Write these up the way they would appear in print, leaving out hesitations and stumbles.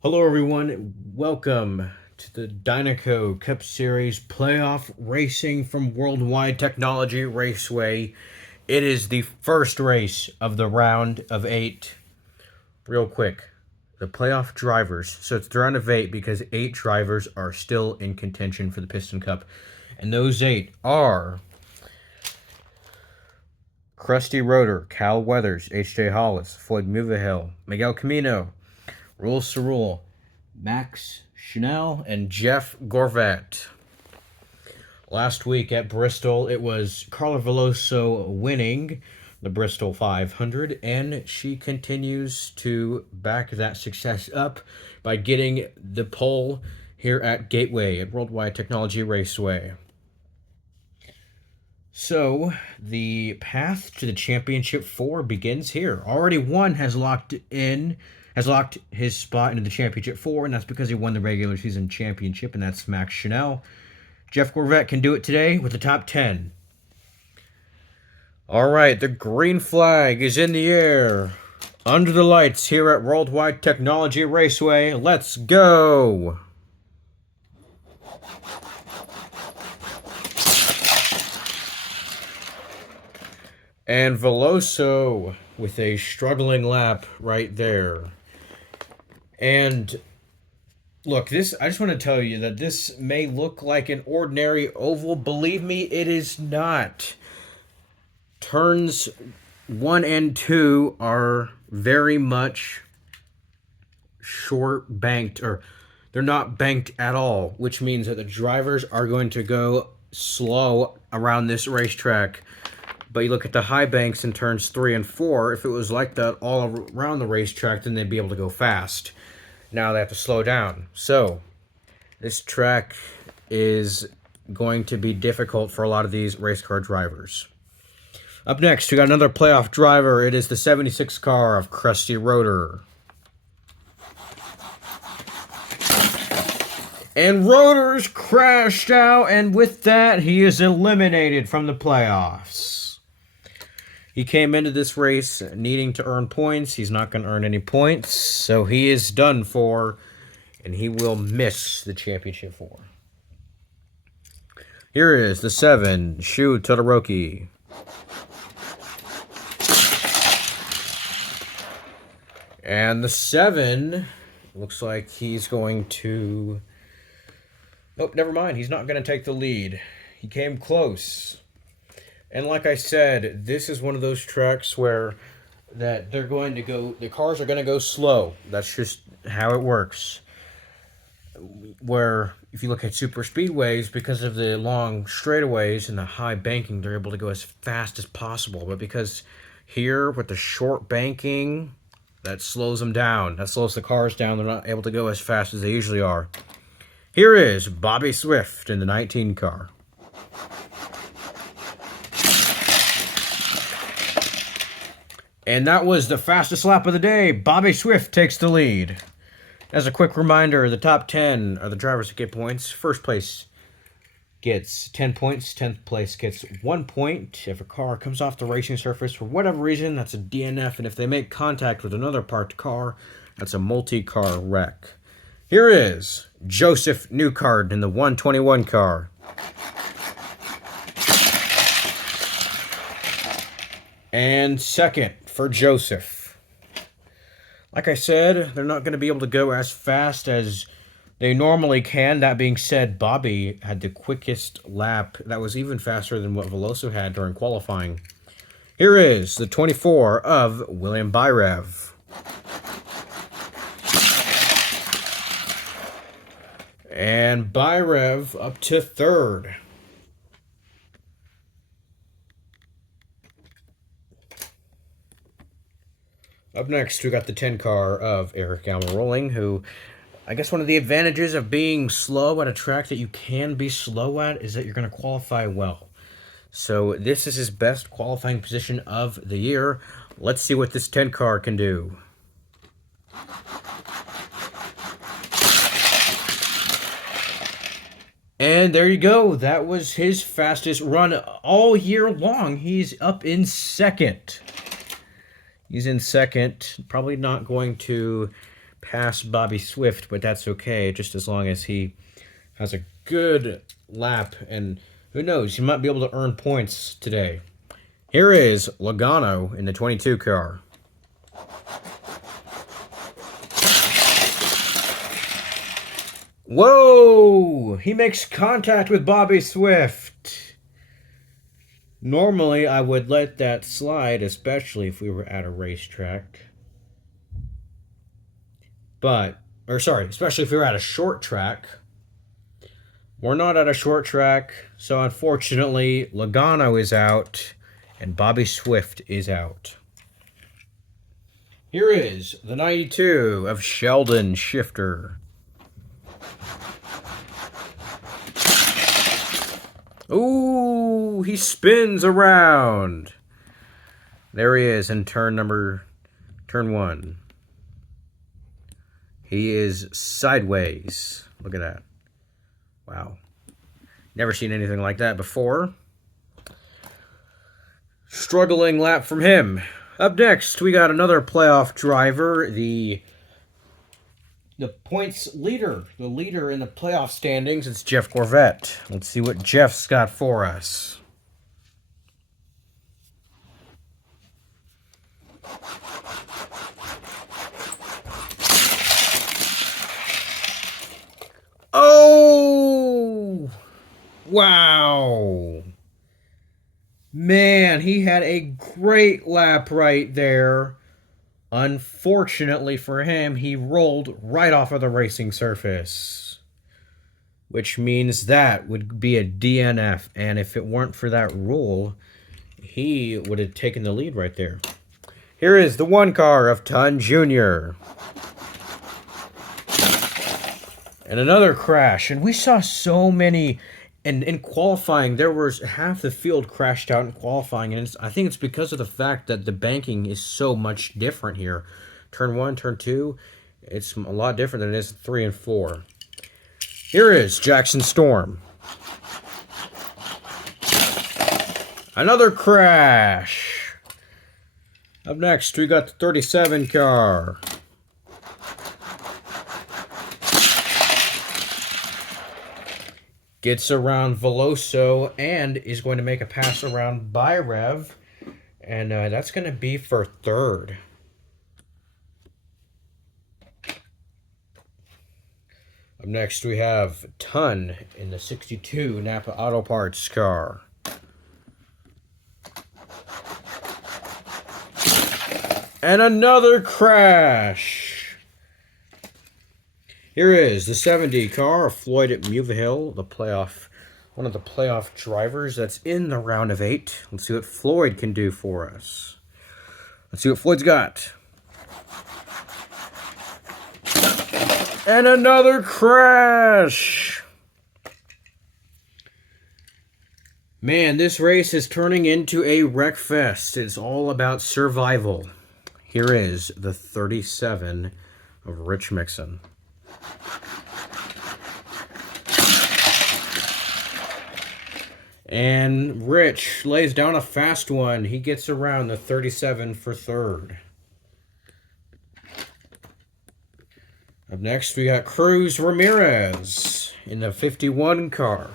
Hello, everyone. Welcome to the Dynaco Cup Series playoff racing from Worldwide Technology Raceway. It is the first race of the round of 8. Real quick, the playoff drivers. So it's the round of 8 because 8 drivers are still in contention for the Piston Cup. And those 8 are Krusty Rotor, Cal Weathers, H.J. Hollis, Floyd Muvahil, Miguel Camino, Rule Cerule, Max Chanel, and Jeff Gorvat. Last week at Bristol, it was Carla Veloso winning the Bristol 500, and she continues to back that success up by getting the pole here at Gateway at Worldwide Technology Raceway. So, the path to the Championship 4 begins here. Already one has locked his spot into the Championship 4, and that's because he won the regular season championship, and that's Max Chanel. Jeff Gorvat can do it today with the top 10. All right, the green flag is in the air. Under the lights here at Worldwide Technology Raceway. Let's go! And Veloso with a struggling lap right there. And look, I just want to tell you that this may look like an ordinary oval. Believe me, it is not. Turns 1 and 2 are very much short banked, or they're not banked at all, which means that the drivers are going to go slow around this racetrack. But you look at the high banks in turns 3 and 4, if it was like that all around the racetrack, then they'd be able to go fast. Now they have to slow down. So, this track is going to be difficult for a lot of these race car drivers. Up next, we got another playoff driver. It is the 76 car of Krusty Rotor. And Rotor's crashed out, and with that, he is eliminated from the playoffs. He came into this race needing to earn points. He's not going to earn any points, so he is done for, and he will miss the championship 4. Here is the 7, Shu Todoroki. And the 7 looks like he's going to... Nope, never mind. He's not going to take the lead. He came close. And like I said, this is one of those tracks where the cars are going to go slow. That's just how it works. Where if you look at super speedways, because of the long straightaways and the high banking, they're able to go as fast as possible. But because here with the short banking, that slows them down. That slows the cars down. They're not able to go as fast as they usually are. Here is Bobby Swift in the 19 car. And that was the fastest lap of the day. Bobby Swift takes the lead. As a quick reminder, the top 10 are the drivers that get points. First place gets 10 points. 10th place gets 1 point. If a car comes off the racing surface for whatever reason, that's a DNF. And if they make contact with another parked car, that's a multi-car wreck. Here is Joseph Newcard in the 121 car. And second for Joseph. Like I said, they're not going to be able to go as fast as they normally can. That being said, Bobby had the quickest lap. That was even faster than what Veloso had during qualifying. Here is the 24 of William Byrev. And Byrev up to third. Up next, we got the 10 car of Eric Almiroling, who, I guess one of the advantages of being slow at a track that you can be slow at is that you're going to qualify well. So this is his best qualifying position of the year. Let's see what this 10 car can do. And there you go. That was his fastest run all year long. He's up in second. He's in second. Probably not going to pass Bobby Swift, but that's okay, just as long as he has a good lap, and who knows, he might be able to earn points today. Here is Logano in the 22 car. Whoa! He makes contact with Bobby Swift. Normally, I would let that slide, especially if we were at a racetrack. Especially if we were at a short track. We're not at a short track, so unfortunately, Logano is out, and Bobby Swift is out. Here is the 92 of Sheldon Shifter. Ooh, he spins around. There he is in turn 1. He is sideways. Look at that. Wow. Never seen anything like that before. Struggling lap from him. Up next, we got another playoff driver, the points leader, the leader in the playoff standings. It's Jeff Corvette. Let's see what Jeff's got for us. Oh! Wow! Man, he had a great lap right there. Unfortunately for him, he rolled right off of the racing surface, which means that would be a DNF, and if it weren't for that rule, he would have taken the lead right there. Here is the 1 car of Ton Jr. And another crash, and we saw so many. And in qualifying, there was half the field crashed out in qualifying, and I think it's because of the fact that the banking is so much different here. Turn 1, turn 2, it's a lot different than it is 3 and 4. Here is Jackson Storm. Another crash. Up next, we got the 37 car. Gets around Veloso and is going to make a pass around Byrev. And that's going to be for 3rd. Up next we have Ton in the 62 Napa Auto Parts car. And another crash. Here is the 70 car of Floyd at Mulvihill, one of the playoff drivers that's in the round of 8. Let's see what Floyd can do for us. Let's see what Floyd's got. And another crash. Man, this race is turning into a wreckfest. It's all about survival. Here is the 37 of Rich Mixon. And Rich lays down a fast one. He gets around the 37 for 3rd. Up next, we got Cruz Ramirez in the 51 car.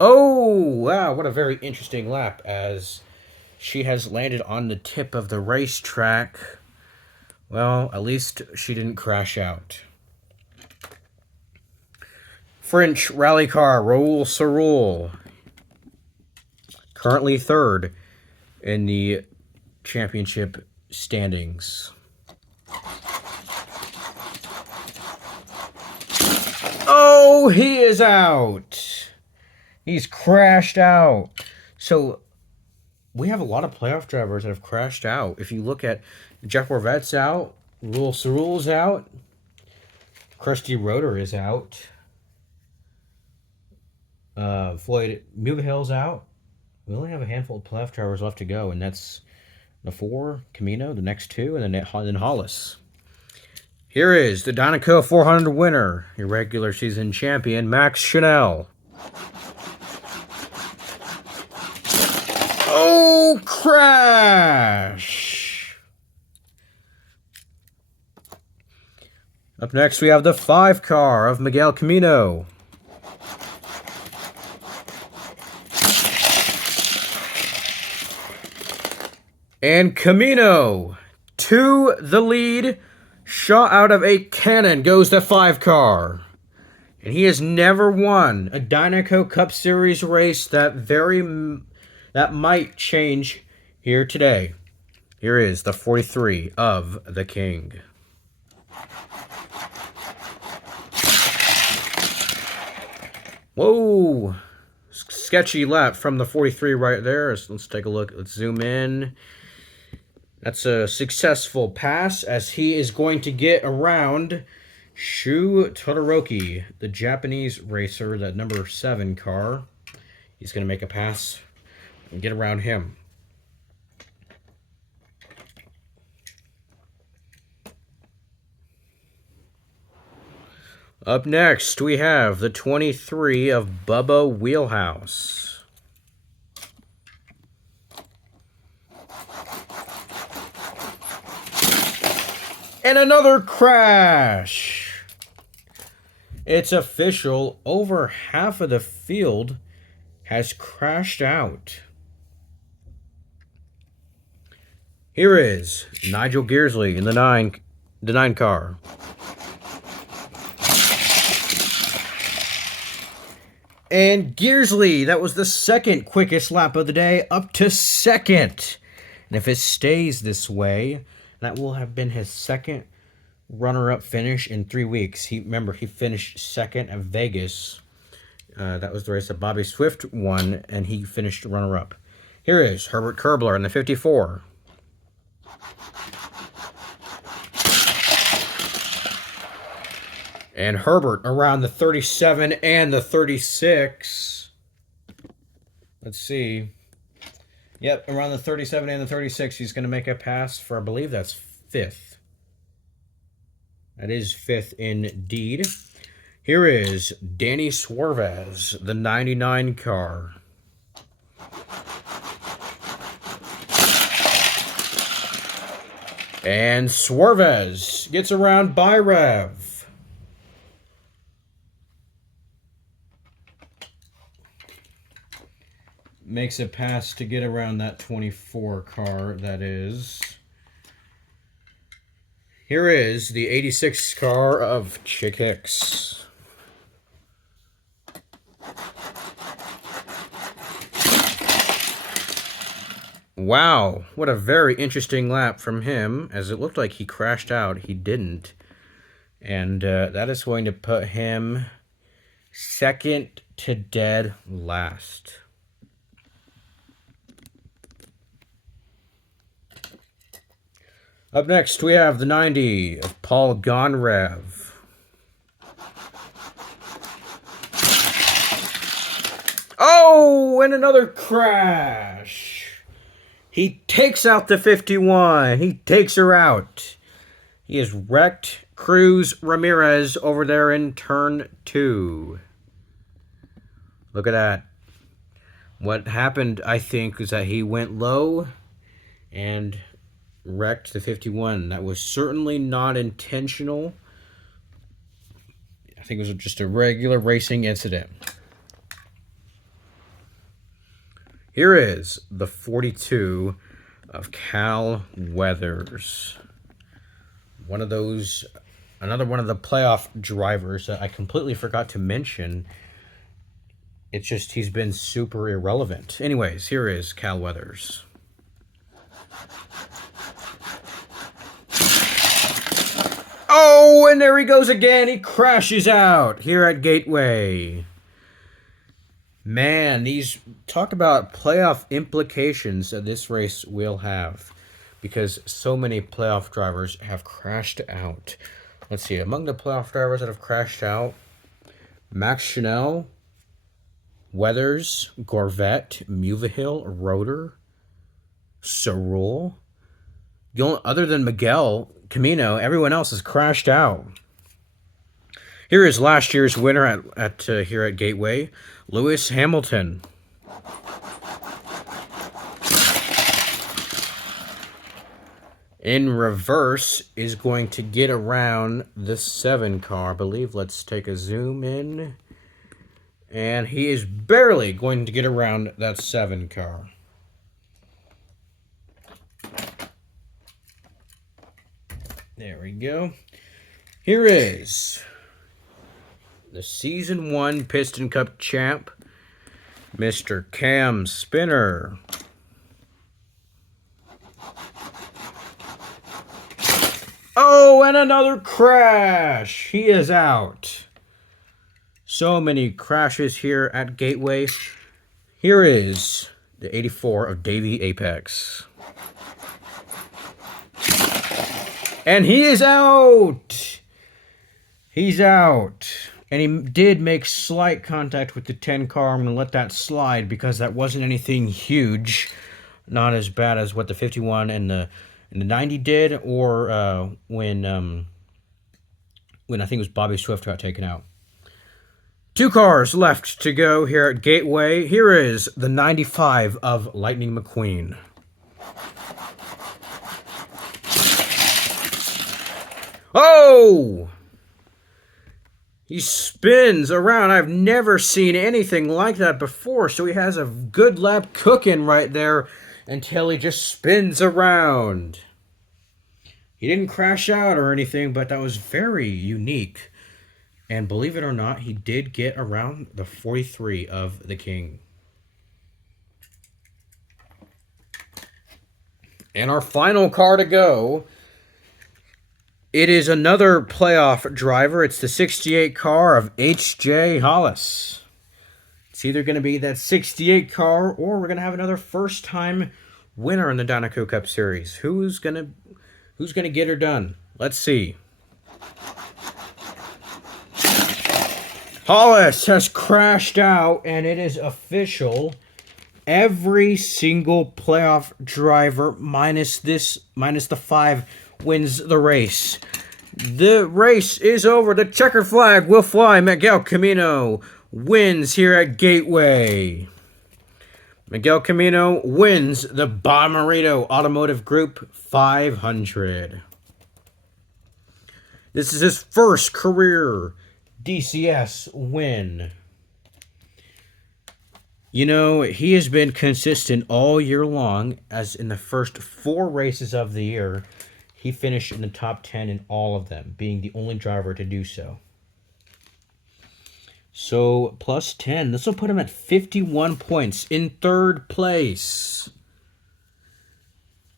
Oh, wow, what a very interesting lap as she has landed on the tip of the racetrack. Well, at least she didn't crash out. French rally car, Raoul Sarul. Currently 3rd in the championship standings. Oh, he is out. He's crashed out. So we have a lot of playoff drivers that have crashed out. If you look at Jeff Corvette's out, Raoul Sarul's out, Krusty Roeder is out, Floyd Mulvihill's out. We only have a handful of playoff drivers left to go, and that's the 4, Camino, the next 2, and then Hollis. Here is the Dinoco 400 winner, your regular season champion, Max Chanel. Oh, crash! Up next, we have the 5 car of Miguel Camino. And Camino, to the lead, shot out of a cannon, goes the 5 car. And he has never won a Dynaco Cup Series race that might change here today. Here is the 43 of the King. Whoa! Sketchy lap from the 43 right there. Let's take a look. Let's zoom in. That's a successful pass as he is going to get around Shu Todoroki, the Japanese racer, that number 7 car. He's going to make a pass and get around him. Up next, we have the 23 of Bubba Wheelhouse. And another crash! It's official. Over half of the field has crashed out. Here is Nigel Gearsley in the 9 car. And Gearsley, that was the 2nd quickest lap of the day, up to 2nd. And if it stays this way, that will have been his 2nd runner-up finish in 3 weeks. Remember, he finished 2nd at Vegas. That was the race that Bobby Swift won, and he finished runner-up. Here is Herbert Kerbler in the 54. And Herbert around the 37 and the 36. Let's see. Yep, around the 37 and the 36. He's going to make a pass for, I believe that's 5th. That is 5th indeed. Here is Danny Suarez, the 99 car. And Suarez gets around Byrev. Makes a pass to get around that 24 car, that is. Here is the 86 car of Chick Hicks. Wow, what a very interesting lap from him, as it looked like he crashed out. He didn't. And that is going to put him 2nd to dead last. Up next, we have the 90 of Paul Gonrev. Oh, and another crash. He takes out the 51. He takes her out. He has wrecked Cruz Ramirez over there in turn 2. Look at that. What happened, I think, is that he went low and wrecked the 51. That was certainly not intentional. I think it was just a regular racing incident. Here is the 42 of Cal Weathers. Another one of the playoff drivers that I completely forgot to mention. It's just he's been super irrelevant. Anyways, here is Cal Weathers. Oh, and there he goes again. He crashes out here at Gateway. Man, talk about playoff implications that this race will have, because so many playoff drivers have crashed out. Let's see, among the playoff drivers that have crashed out, Max Chanel, Weathers, Gorvet, Muvahill, Rotor, Cerule. Other than Miguel Camino, everyone else has crashed out. Here is last year's winner here at Gateway, Lewis Hamilton. in reverse is going to get around the 7 car, I believe. Let's take a zoom in. And he is barely going to get around that 7 car. There we go. Here is the Season 1 Piston Cup champ, Mr. Cam Spinner. Oh, and another crash! He is out. So many crashes here at Gateway. Here is the 84 of Davey Apex. And he is out! He's out. And he did make slight contact with the 10 car. I'm going to let that slide because that wasn't anything huge. Not as bad as what the 51 and the 90 did, or when I think it was Bobby Swift got taken out. 2 cars left to go here at Gateway. Here is the 95 of Lightning McQueen. Oh! He spins around. I've never seen anything like that before. So he has a good lap cooking right there until he just spins around. He didn't crash out or anything, but that was very unique. And believe it or not, he did get around the 43 of the King. And our final car to go, it is another playoff driver. It's the 68 car of H.J. Hollis. It's either going to be that 68 car, or we're going to have another first-time winner in the Dinoco Cup Series. Who's gonna get her done? Let's see. Hollis has crashed out, and it is official. Every single playoff driver minus the 5 wins the race. The race is over. The checkered flag will fly. Miguel Camino wins here at Gateway. Miguel Camino wins the Bommarito Automotive Group 500. This is his first career DCS win. You know, he has been consistent all year long, as in the first 4 races of the year, he finished in the top 10 in all of them, being the only driver to do so. So, plus 10. This will put him at 51 points in 3rd place.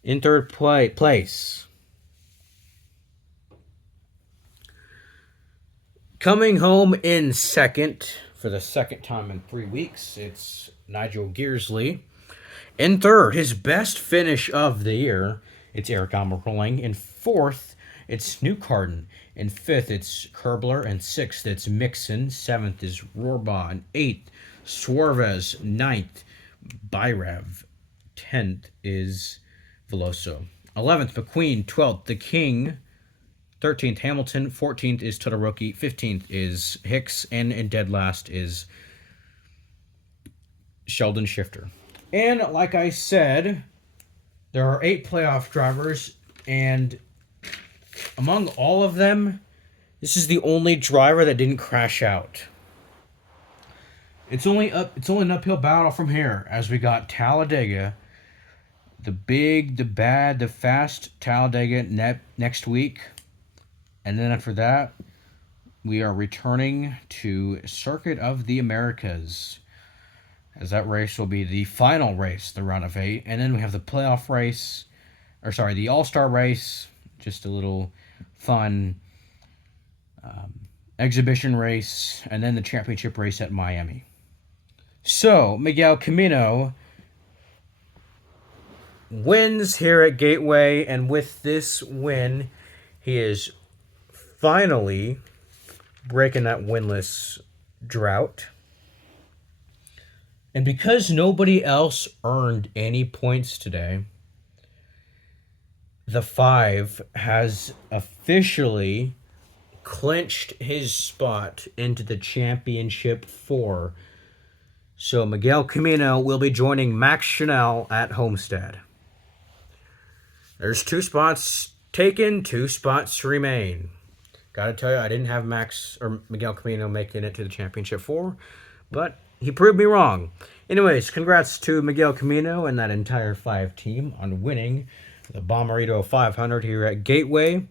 In 3rd place. Coming home in 2nd, for the 2nd time in 3 weeks, it's Nigel Gearsley. In 3rd, his best finish of the year, it's Eric Almiroling. In 4th, it's Newcarden. In 5th, it's Kerbler. In 6th, it's Mixon. 7th is Rohrbaugh. In 8th, Suarez. 9th, Byrev. 10th is Veloso. 11th, McQueen. 12th, The King. 13th, Hamilton. 14th is Todoroki. 15th is Hicks. And in dead last is Sheldon Shifter. And like I said, there are 8 playoff drivers, and among all of them, this is the only driver that didn't crash out. It's only an uphill battle from here, as we got Talladega, the big, the bad, the fast Talladega next week. And then after that, we are returning to Circuit of the Americas, as that race will be the final race, the round of 8. And then we have the playoff race, the All-Star race, just a little fun exhibition race, and then the championship race at Miami. So, Miguel Camino wins here at Gateway, and with this win, he is finally breaking that winless drought. And because nobody else earned any points today, the 5 has officially clinched his spot into the championship 4. So Miguel Camino will be joining Max Chanel at Homestead. There's 2 spots taken, 2 spots remain. Gotta tell you, I didn't have Max or Miguel Camino making it to the Championship 4, but he proved me wrong. Anyways, congrats to Miguel Camino and that entire 5 team on winning the Bommarito 500 here at Gateway.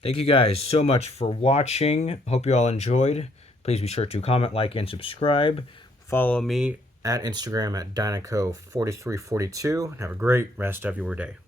Thank you guys so much for watching. Hope you all enjoyed. Please be sure to comment, like, and subscribe. Follow me at Instagram at Dynaco4342. Have a great rest of your day.